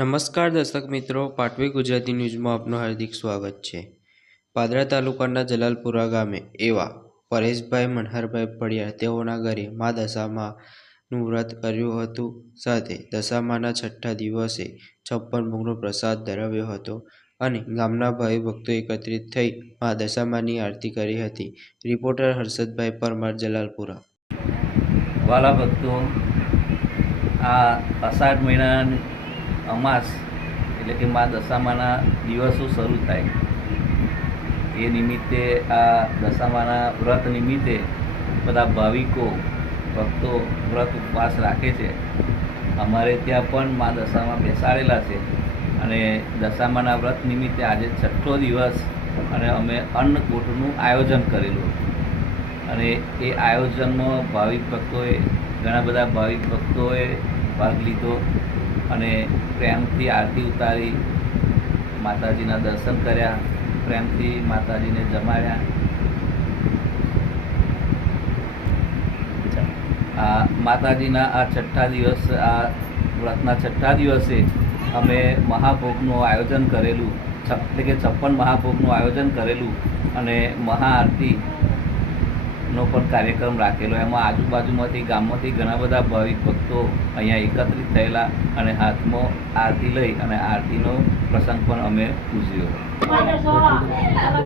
નમસ્કાર દર્શક મિત્રો, પાટવી ગુજરાતી ન્યૂઝમાં આપનું હાર્દિક સ્વાગત છે. પાદરા તાલુકાના જલાલપુરા ગામે એવા પરેશભાઈ મનહરભાઈ પડિયા તેઓના ઘરે મા દશામાનું વ્રત કર્યું હતું. સાથે દશામાના છઠ્ઠા દિવસે છપ્પન ભોગનો પ્રસાદ ધરાવ્યો હતો અને ગામના ભાઈ ભક્તો એકત્રિત થઈ મા દશામાની આરતી કરી હતી. રિપોર્ટર હર્ષદભાઈ પરમાર, જલાલપુરા. વાલા ભક્તો, આ અષાઢ મહિનાની અમાસ, એટલે કે મા દશામાના દિવસો શરૂ થાય. એ નિમિત્તે, આ દશામાના વ્રત નિમિત્તે બધા ભાવિકો, ભક્તો વ્રત ઉપવાસ રાખે છે. અમારે ત્યાં પણ મા દશામાં બેસાડેલા છે. અને દશામાના વ્રત નિમિત્તે આજે છઠ્ઠો દિવસ અને અમે અન્નકૂટનું આયોજન કરેલું અને એ આયોજનમાં ભાવિક ભક્તોએ, ઘણા બધા ભાવિક ભક્તોએ ભાગ લીધો. અને પ્રેમથી આરતી ઉતારી, માતાજીના દર્શન કર્યા, પ્રેમથી માતાજીને જમાડ્યા. આ માતાજીના આ છઠ્ઠા દિવસ, આ વ્રતના છઠ્ઠા દિવસે અમે મહાભોગનું આયોજન કરેલું એટલે કે છપ્પન મહાભોગનું આયોજન કરેલું અને મહાઆરતી નો પણ કાર્યક્રમ રાખેલો. એમાં આજુબાજુમાંથી ગામમાંથી ઘણા બધા ભાવિક ભક્તો અહીંયા એકત્રિત થયેલા અને હાથમાં આરતી લઈ અને આરતીનો પ્રસંગ પણ અમે ઉજવ્યો